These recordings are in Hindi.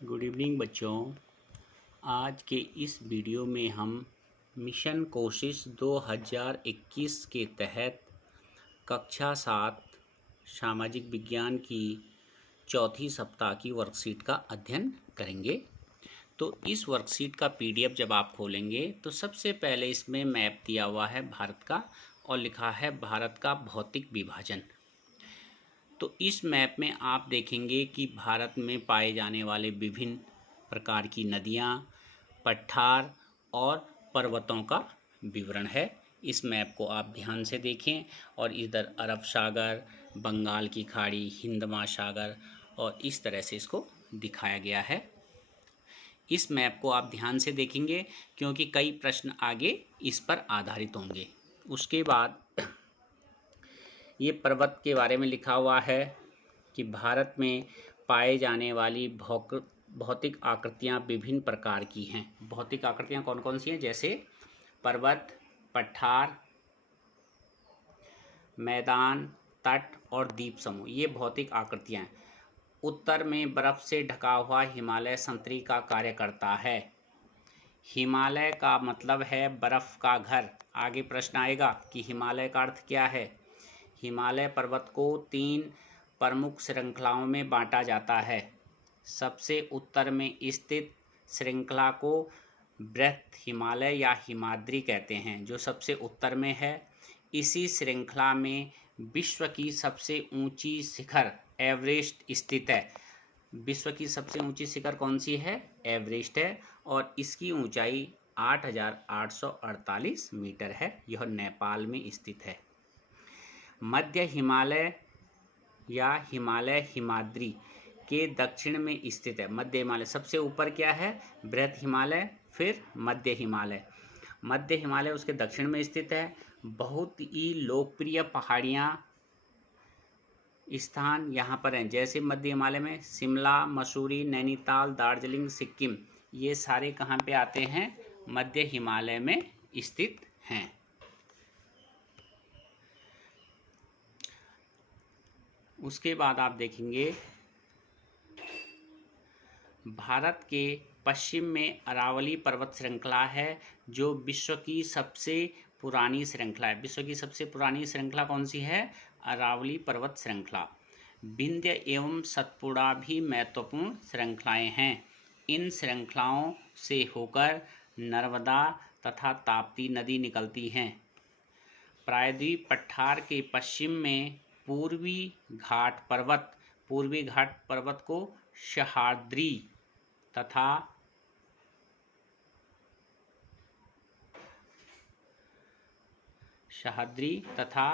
गुड इवनिंग बच्चों। आज के इस वीडियो में हम मिशन कोशिश 2021 के तहत कक्षा 7 सामाजिक विज्ञान की चौथी सप्ताह की वर्कशीट का अध्ययन करेंगे। तो इस वर्कशीट का पीडीएफ जब आप खोलेंगे तो सबसे पहले इसमें मैप दिया हुआ है भारत का और लिखा है भारत का भौतिक विभाजन। तो इस मैप में आप देखेंगे कि भारत में पाए जाने वाले विभिन्न प्रकार की नदियाँ, पठार और पर्वतों का विवरण है। इस मैप को आप ध्यान से देखें और इधर अरब सागर, बंगाल की खाड़ी, हिंद महासागर और इस तरह से इसको दिखाया गया है। इस मैप को आप ध्यान से देखेंगे क्योंकि कई प्रश्न आगे इस पर आधारित होंगे। उसके बाद ये पर्वत के बारे में लिखा हुआ है कि भारत में पाए जाने वाली भौतिक आकृतियाँ विभिन्न प्रकार की हैं। भौतिक आकृतियाँ कौन कौन सी हैं? जैसे पर्वत, पठार, मैदान, तट और द्वीप समूह, ये भौतिक आकृतियाँ हैं। उत्तर में बर्फ से ढका हुआ हिमालय संतरी का कार्य करता है। हिमालय का मतलब है बर्फ का घर। आगे प्रश्न आएगा कि हिमालय का अर्थ क्या है। हिमालय पर्वत को 3 प्रमुख श्रृंखलाओं में बांटा जाता है। सबसे उत्तर में स्थित श्रृंखला को बृहत हिमालय या हिमाद्री कहते हैं, जो सबसे उत्तर में है। इसी श्रृंखला में विश्व की सबसे ऊंची शिखर एवरेस्ट स्थित है। विश्व की सबसे ऊंची शिखर कौन सी है? एवरेस्ट है और इसकी ऊंचाई 8,848 मीटर है। यह नेपाल में स्थित है। मध्य हिमालय या हिमालय हिमाद्री के दक्षिण में स्थित है। मध्य हिमालय सबसे ऊपर क्या है? बृहत हिमालय, फिर मध्य हिमालय। मध्य हिमालय उसके दक्षिण में स्थित है। बहुत ही लोकप्रिय पहाड़ियाँ स्थान यहाँ पर हैं, जैसे मध्य हिमालय में शिमला, मसूरी, नैनीताल, दार्जिलिंग, सिक्किम, ये सारे कहाँ पे आते हैं? मध्य हिमालय में स्थित हैं। उसके बाद आप देखेंगे भारत के पश्चिम में अरावली पर्वत श्रृंखला है, जो विश्व की सबसे पुरानी श्रृंखला है। विश्व की सबसे पुरानी श्रृंखला कौन सी है? अरावली पर्वत श्रृंखला। विंध्य एवं सतपुड़ा भी महत्वपूर्ण श्रृंखलाएं हैं। इन श्रृंखलाओं से होकर नर्मदा तथा ताप्ती नदी निकलती हैं। प्रायद्वीप पठार के पश्चिम में पूर्वी घाट पर्वत को सह्याद्री तथा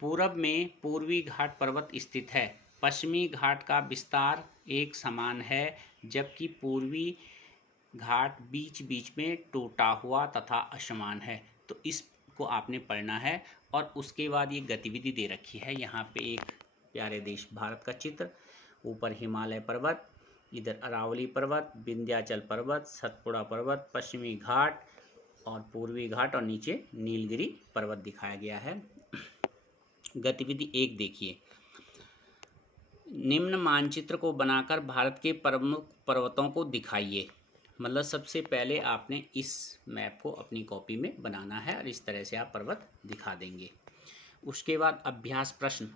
पूरब में पूर्वी घाट पर्वत स्थित है। पश्चिमी घाट का विस्तार एक समान है, जबकि पूर्वी घाट बीच बीच में टूटा हुआ तथा असमान है। तो इसको आपने पढ़ना है। और उसके बाद ये गतिविधि दे रखी है। यहाँ पे एक प्यारे देश भारत का चित्र, ऊपर हिमालय पर्वत, इधर अरावली पर्वत, विंध्याचल पर्वत, सतपुड़ा पर्वत, पश्चिमी घाट और पूर्वी घाट और नीचे नीलगिरी पर्वत दिखाया गया है। गतिविधि 1 देखिए। निम्न मानचित्र को बनाकर भारत के प्रमुख पर्वतों को दिखाइए। मतलब सबसे पहले आपने इस मैप को अपनी कॉपी में बनाना है और इस तरह से आप पर्वत दिखा देंगे। उसके बाद अभ्यास प्रश्न।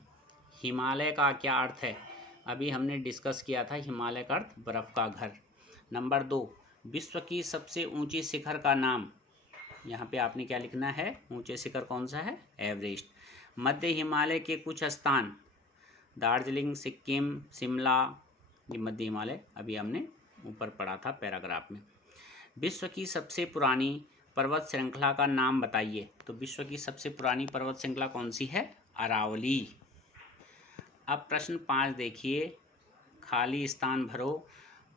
हिमालय का क्या अर्थ है? अभी हमने डिस्कस किया था, हिमालय का अर्थ बर्फ़ का घर। नंबर 2, विश्व की सबसे ऊंची शिखर का नाम। यहाँ पे आपने क्या लिखना है? ऊंचे शिखर कौन सा है? एवरेस्ट। मध्य हिमालय के कुछ स्थान, दार्जिलिंग, सिक्किम, शिमला, ये मध्य हिमालय अभी हमने ऊपर पढ़ा था पैराग्राफ में। विश्व की सबसे पुरानी पर्वत श्रृंखला का नाम बताइए। तो विश्व की सबसे पुरानी पर्वत श्रृंखला कौन सी है? अरावली। अब प्रश्न 5 देखिए, खाली स्थान भरो।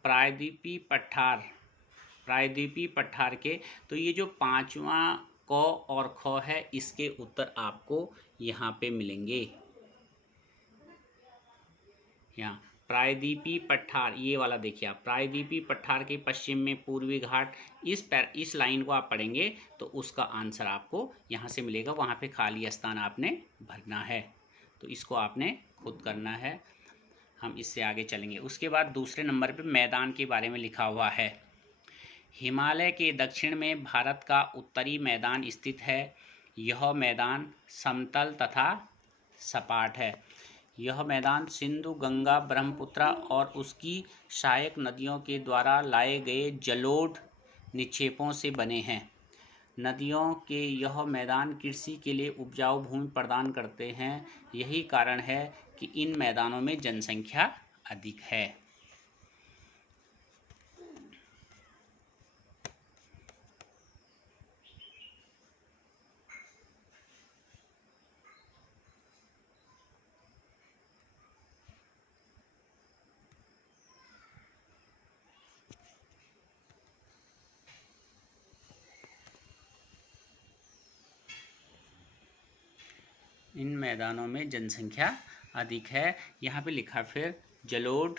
प्रायद्वीपीय पठार के, तो ये जो 5वां क और ख है, इसके उत्तर आपको यहाँ पे मिलेंगे। यहाँ प्रायद्वीपीय पठार, ये वाला देखिए आप, प्रायद्वीपीय पठार के पश्चिम में पूर्वी घाट। इस लाइन को आप पढ़ेंगे तो उसका आंसर आपको यहाँ से मिलेगा। वहाँ पे खाली स्थान आपने भरना है, तो इसको आपने खुद करना है। हम इससे आगे चलेंगे। उसके बाद दूसरे नंबर पे मैदान के बारे में लिखा हुआ है। हिमालय के दक्षिण में भारत का उत्तरी मैदान स्थित है। यह मैदान समतल तथा सपाट है। यह मैदान सिंधु, गंगा, ब्रह्मपुत्र और उसकी सहायक नदियों के द्वारा लाए गए जलोढ़ निक्षेपों से बने हैं। नदियों के यह मैदान कृषि के लिए उपजाऊ भूमि प्रदान करते हैं। यही कारण है कि इन मैदानों में जनसंख्या अधिक है। इन मैदानों में जनसंख्या अधिक है। यहाँ पे लिखा फिर जलोढ़,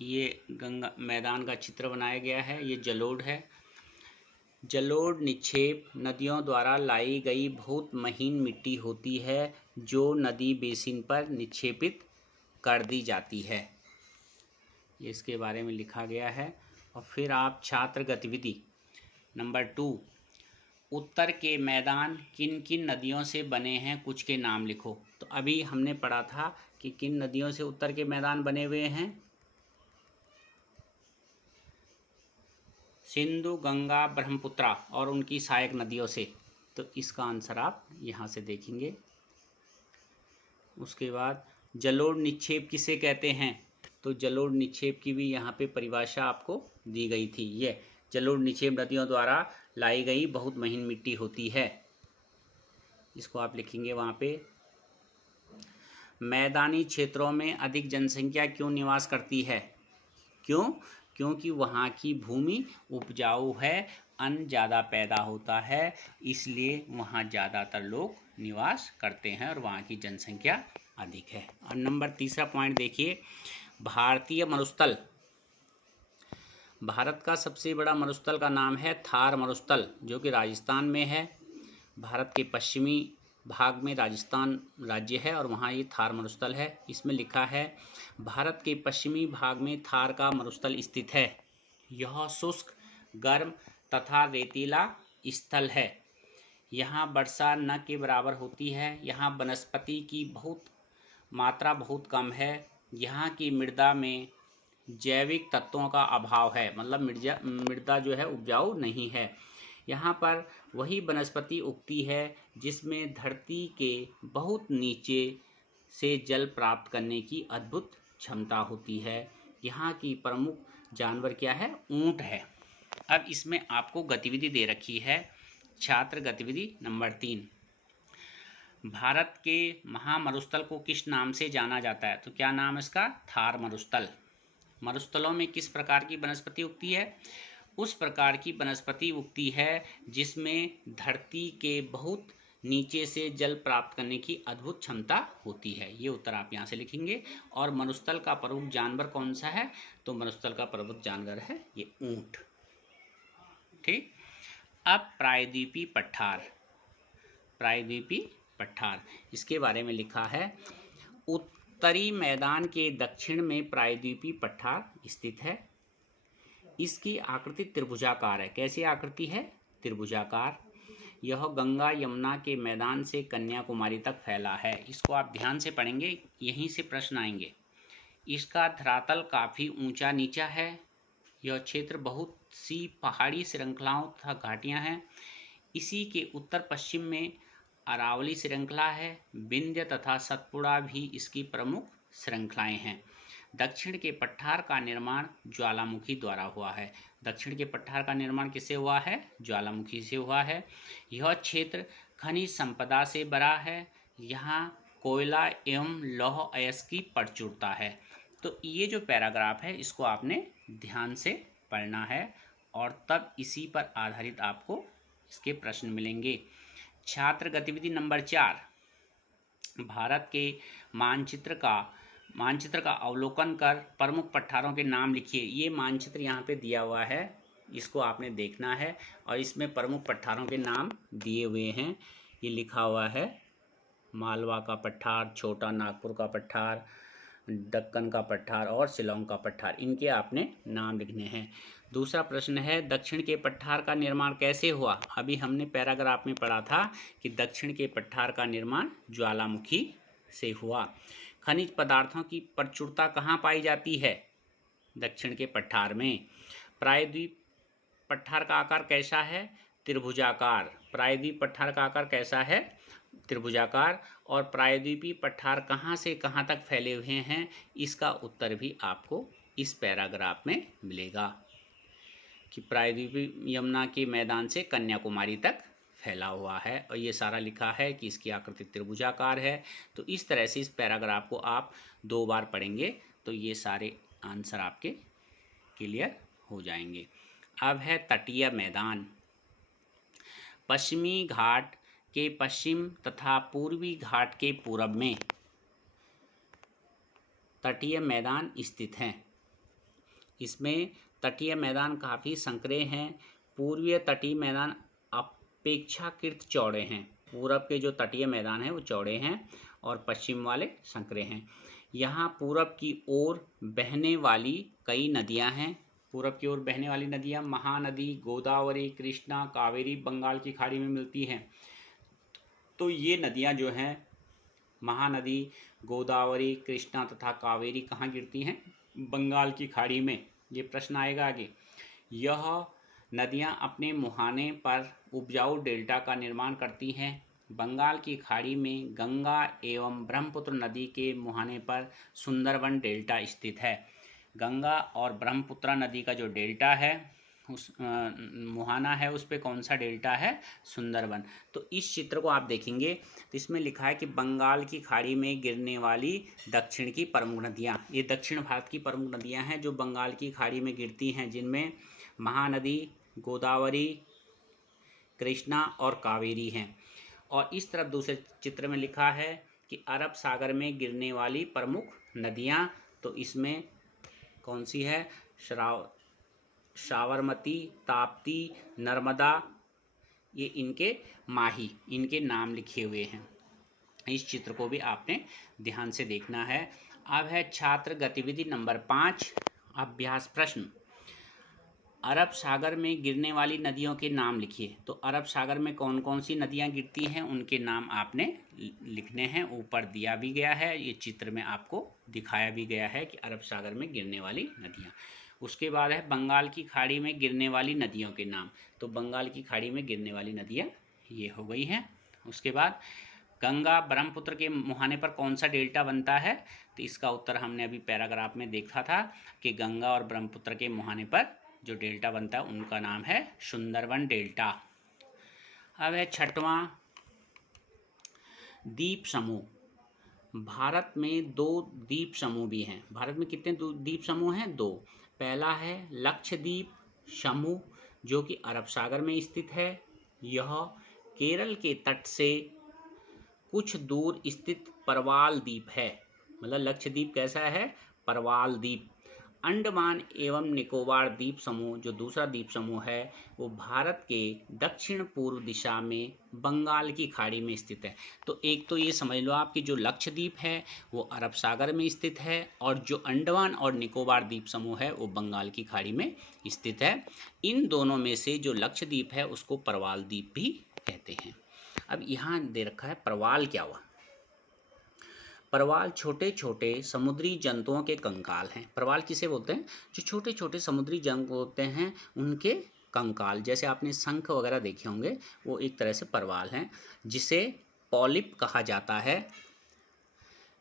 ये गंगा मैदान का चित्र बनाया गया है, ये जलोढ़ है। जलोढ़ निक्षेप नदियों द्वारा लाई गई बहुत महीन मिट्टी होती है जो नदी बेसिन पर निक्षेपित कर दी जाती है। इसके बारे में लिखा गया है। और फिर आप छात्र गतिविधि नंबर 2, उत्तर के मैदान किन किन नदियों से बने हैं, कुछ के नाम लिखो। तो अभी हमने पढ़ा था कि किन नदियों से उत्तर के मैदान बने हुए हैं। सिंधु, गंगा, ब्रह्मपुत्र और उनकी सहायक नदियों से। तो इसका आंसर आप यहाँ से देखेंगे। उसके बाद जलोढ़ निक्षेप किसे कहते हैं, तो जलोढ़ निक्षेप की भी यहाँ पे परिभाषा आपको दी गई थी। ये जलोढ़ निक्षेप नदियों द्वारा लाई गई बहुत महीन मिट्टी होती है, इसको आप लिखेंगे वहाँ पे। मैदानी क्षेत्रों में अधिक जनसंख्या क्यों निवास करती है? क्योंकि वहाँ की भूमि उपजाऊ है, अन्न ज़्यादा पैदा होता है, इसलिए वहाँ ज़्यादातर लोग निवास करते हैं और वहाँ की जनसंख्या अधिक है। और नंबर 3 पॉइंट देखिए, भारतीय मरुस्थल। भारत का सबसे बड़ा मरुस्थल का नाम है थार मरुस्थल, जो कि राजस्थान में है। भारत के पश्चिमी भाग में राजस्थान राज्य है और वहाँ ये थार मरुस्थल है। इसमें लिखा है भारत के पश्चिमी भाग में थार का मरुस्थल स्थित है। यह शुष्क, गर्म तथा रेतीला स्थल है। यहाँ वर्षा न के बराबर होती है। यहाँ वनस्पति की मात्रा बहुत कम है। यहाँ की मृदा में जैविक तत्वों का अभाव है, मतलब मृदा जो है उपजाऊ नहीं है। यहाँ पर वही वनस्पति उगती है जिसमें धरती के बहुत नीचे से जल प्राप्त करने की अद्भुत क्षमता होती है। यहाँ की प्रमुख जानवर क्या है? ऊंट है। अब इसमें आपको गतिविधि दे रखी है, छात्र गतिविधि नंबर 3। भारत के महामरुस्थल को किस नाम से जाना जाता है? तो क्या नाम है इसका? थार मरुस्थल। मरुस्थलों में किस प्रकार की वनस्पति उगती है? उस प्रकार की वनस्पति उगती है जिसमें धरती के बहुत नीचे से जल प्राप्त करने की अद्भुत क्षमता होती है। ये उत्तर आप यहाँ से लिखेंगे। और मरुस्थल का प्रमुख जानवर कौन सा है? तो मरुस्थल का प्रमुख जानवर है ये ऊंट। ठीक। अब प्रायद्वीपीय पठार, इसके बारे में लिखा है। उत्तरी मैदान के दक्षिण में प्रायद्वीपीय पठार स्थित है। इसकी आकृति त्रिभुजाकार है। कैसी आकृति है? त्रिभुजाकार। यह गंगा यमुना के मैदान से कन्याकुमारी तक फैला है। इसको आप ध्यान से पढ़ेंगे, यहीं से प्रश्न आएंगे। इसका धरातल काफ़ी ऊंचा नीचा है। यह क्षेत्र बहुत सी पहाड़ी श्रृंखलाओं तथा घाटियां हैं। इसी के उत्तर पश्चिम में अरावली श्रृंखला है। विंध्य तथा सतपुड़ा भी इसकी प्रमुख श्रृंखलाएं हैं। दक्षिण के पठार का निर्माण ज्वालामुखी द्वारा हुआ है। दक्षिण के पठार का निर्माण किससे हुआ है? ज्वालामुखी से हुआ है। यह क्षेत्र खनिज संपदा से भरा है। यहाँ कोयला एवं लौह अयस्क की प्रचुरता है। तो ये जो पैराग्राफ है इसको आपने ध्यान से पढ़ना है और तब इसी पर आधारित आपको इसके प्रश्न मिलेंगे। छात्र गतिविधि नंबर 4, भारत के मानचित्र का अवलोकन कर प्रमुख पठारों के नाम लिखिए। ये मानचित्र यहाँ पे दिया हुआ है, इसको आपने देखना है और इसमें प्रमुख पठारों के नाम दिए हुए हैं। ये लिखा हुआ है मालवा का पठार, छोटा नागपुर का पठार, दक्कन का पठार और शिलोंग का पठार, इनके आपने नाम लिखने हैं। दूसरा प्रश्न है, दक्षिण के पठार का निर्माण कैसे हुआ? अभी हमने पैराग्राफ में पढ़ा था कि दक्षिण के पठार का निर्माण ज्वालामुखी से हुआ। खनिज पदार्थों की प्रचुरता कहाँ पाई जाती है? दक्षिण के पठार में। प्रायद्वीप पठार का आकार कैसा है? त्रिभुजाकार। प्रायद्वीप पठार का आकार कैसा है? त्रिभुजाकार। और प्रायद्वीपीय पठार कहाँ से कहाँ तक फैले हुए हैं, इसका उत्तर भी आपको इस पैराग्राफ में मिलेगा कि प्रायद्वीपीय यमुना के मैदान से कन्याकुमारी तक फैला हुआ है, और ये सारा लिखा है कि इसकी आकृति त्रिभुजाकार है। तो इस तरह से इस पैराग्राफ को आप 2 बार पढ़ेंगे तो ये सारे आंसर आपके क्लियर हो जाएंगे। अब है तटीय मैदान। पश्चिमी घाट के पश्चिम तथा पूर्वी घाट के पूरब में तटीय मैदान स्थित हैं। इसमें तटीय मैदान काफ़ी संकरे हैं। पूर्वीय तटीय मैदान अपेक्षाकृत चौड़े हैं। पूरब के जो तटीय मैदान हैं वो चौड़े हैं और पश्चिम वाले संकरे हैं। यहाँ पूरब की ओर बहने वाली कई नदियाँ हैं। पूरब की ओर बहने वाली नदियाँ महानदी, गोदावरी, कृष्णा, कावेरी बंगाल की खाड़ी में मिलती हैं। तो ये नदियाँ जो हैं महानदी, गोदावरी, कृष्णा तथा कावेरी कहाँ गिरती हैं? बंगाल की खाड़ी में। ये प्रश्न आएगा आगे। यह नदियाँ अपने मुहाने पर उपजाऊ डेल्टा का निर्माण करती हैं। बंगाल की खाड़ी में गंगा एवं ब्रह्मपुत्र नदी के मुहाने पर सुंदरवन डेल्टा स्थित है। गंगा और ब्रह्मपुत्र नदी का जो डेल्टा है उस मुहाना है, उस पे कौन सा डेल्टा है? सुंदरवन। तो इस चित्र को आप देखेंगे तो इसमें लिखा है कि बंगाल की खाड़ी में गिरने वाली दक्षिण की प्रमुख नदियाँ, ये दक्षिण भारत की प्रमुख नदियाँ हैं जो बंगाल की खाड़ी में गिरती हैं, जिनमें महानदी, गोदावरी, कृष्णा और कावेरी हैं। और इस तरफ दूसरे चित्र में लिखा है कि अरब सागर में गिरने वाली प्रमुख नदियाँ, तो इसमें कौन सी है? साबरमती, ताप्ती, नर्मदा, ये इनके माही, इनके नाम लिखे हुए हैं। इस चित्र को भी आपने ध्यान से देखना है। अब है छात्र गतिविधि नंबर 5, अभ्यास प्रश्न। अरब सागर में गिरने वाली नदियों के नाम लिखिए। तो अरब सागर में कौन कौन सी नदियां गिरती हैं, उनके नाम आपने लिखने हैं। ऊपर दिया भी गया है, ये चित्र में आपको दिखाया भी गया है कि अरब सागर में गिरने वाली नदियां। उसके बाद है बंगाल की खाड़ी में गिरने वाली नदियों के नाम। तो बंगाल की खाड़ी में गिरने वाली नदियाँ ये हो गई हैं। उसके बाद गंगा ब्रह्मपुत्र के मुहाने पर कौन सा डेल्टा बनता है? तो इसका उत्तर हमने अभी पैराग्राफ में देखा था कि गंगा और ब्रह्मपुत्र के मुहाने पर जो डेल्टा बनता है उनका नाम है सुंदरवन डेल्टा। अब है 6वां, द्वीप समूह। भारत में 2 द्वीप समूह भी हैं। भारत में कितने द्वीप समूह हैं? 2। पहला है लक्षद्वीप समूह जो कि अरब सागर में स्थित है। यह केरल के तट से कुछ दूर स्थित परवाल द्वीप है। मतलब लक्षद्वीप कैसा है? परवाल द्वीप। अंडमान एवं निकोबार द्वीप समूह जो दूसरा द्वीप समूह है वो भारत के दक्षिण पूर्व दिशा में बंगाल की खाड़ी में स्थित है। तो एक तो ये समझ लो आप कि जो लक्षद्वीप है वो अरब सागर में स्थित है और जो अंडमान और निकोबार द्वीप समूह है वो बंगाल की खाड़ी में स्थित है। इन दोनों में से जो लक्षद्वीप है उसको परवाल द्वीप भी कहते हैं। अब यहाँ दे रखा है परवाल क्या हुआ? परवाल छोटे छोटे समुद्री जंतुओं के कंकाल हैं। परवाल किसे बोलते हैं? जो छोटे छोटे समुद्री जंतु होते हैं उनके कंकाल। जैसे आपने शंख वगैरह देखे होंगे, वो एक तरह से परवाल हैं, जिसे पॉलिप कहा जाता है।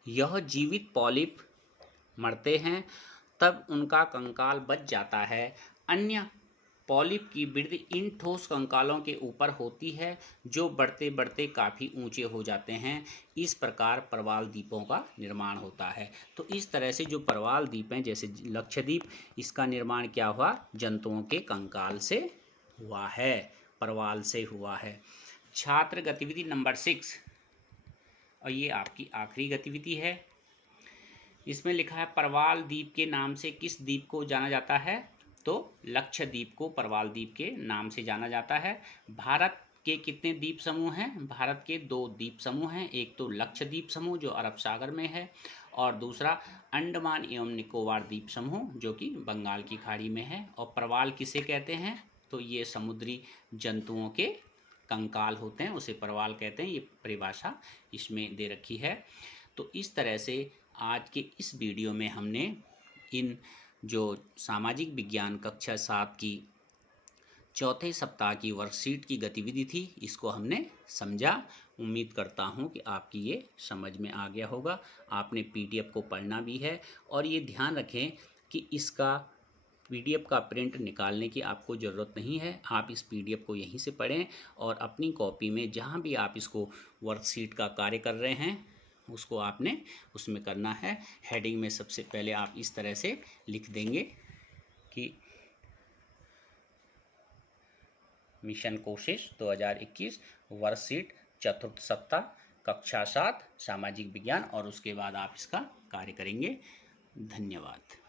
यह जीवित पॉलिप मरते हैं तब उनका कंकाल बच जाता है। अन्य पॉलिप की वृद्धि इन ठोस कंकालों के ऊपर होती है जो बढ़ते बढ़ते काफ़ी ऊंचे हो जाते हैं। इस प्रकार परवाल द्वीपों का निर्माण होता है। तो इस तरह से जो परवाल द्वीप हैं जैसे लक्षद्वीप, इसका निर्माण क्या हुआ? जंतुओं के कंकाल से हुआ है, परवाल से हुआ है। छात्र गतिविधि नंबर 6, और ये आपकी आखिरी गतिविधि है। इसमें लिखा है परवाल द्वीप के नाम से किस द्वीप को जाना जाता है? तो लक्षद्वीप को परवाल द्वीप के नाम से जाना जाता है। भारत के कितने द्वीप समूह हैं? भारत के 2 द्वीप समूह हैं। एक तो लक्षद्वीप समूह जो अरब सागर में है, और दूसरा अंडमान एवं निकोबार द्वीप समूह जो कि बंगाल की खाड़ी में है। और प्रवाल किसे कहते हैं? तो ये समुद्री जंतुओं के कंकाल होते हैं, उसे प्रवाल कहते हैं। ये परिभाषा इसमें दे रखी है। तो इस तरह से आज के इस वीडियो में हमने इन जो सामाजिक विज्ञान कक्षा 7 की चौथे सप्ताह की वर्कशीट की गतिविधि थी, इसको हमने समझा। उम्मीद करता हूँ कि आपकी ये समझ में आ गया होगा। आपने पीडीएफ को पढ़ना भी है, और ये ध्यान रखें कि इसका पीडीएफ का प्रिंट निकालने की आपको ज़रूरत नहीं है। आप इस पीडीएफ को यहीं से पढ़ें, और अपनी कॉपी में जहाँ भी आप इसको वर्कशीट का कार्य कर रहे हैं उसको आपने उसमें करना है। हेडिंग में सबसे पहले आप इस तरह से लिख देंगे कि मिशन कोशिश 2021 वर्कशीट चतुर्थ सप्ताह कक्षा 7 सामाजिक विज्ञान, और उसके बाद आप इसका कार्य करेंगे। धन्यवाद।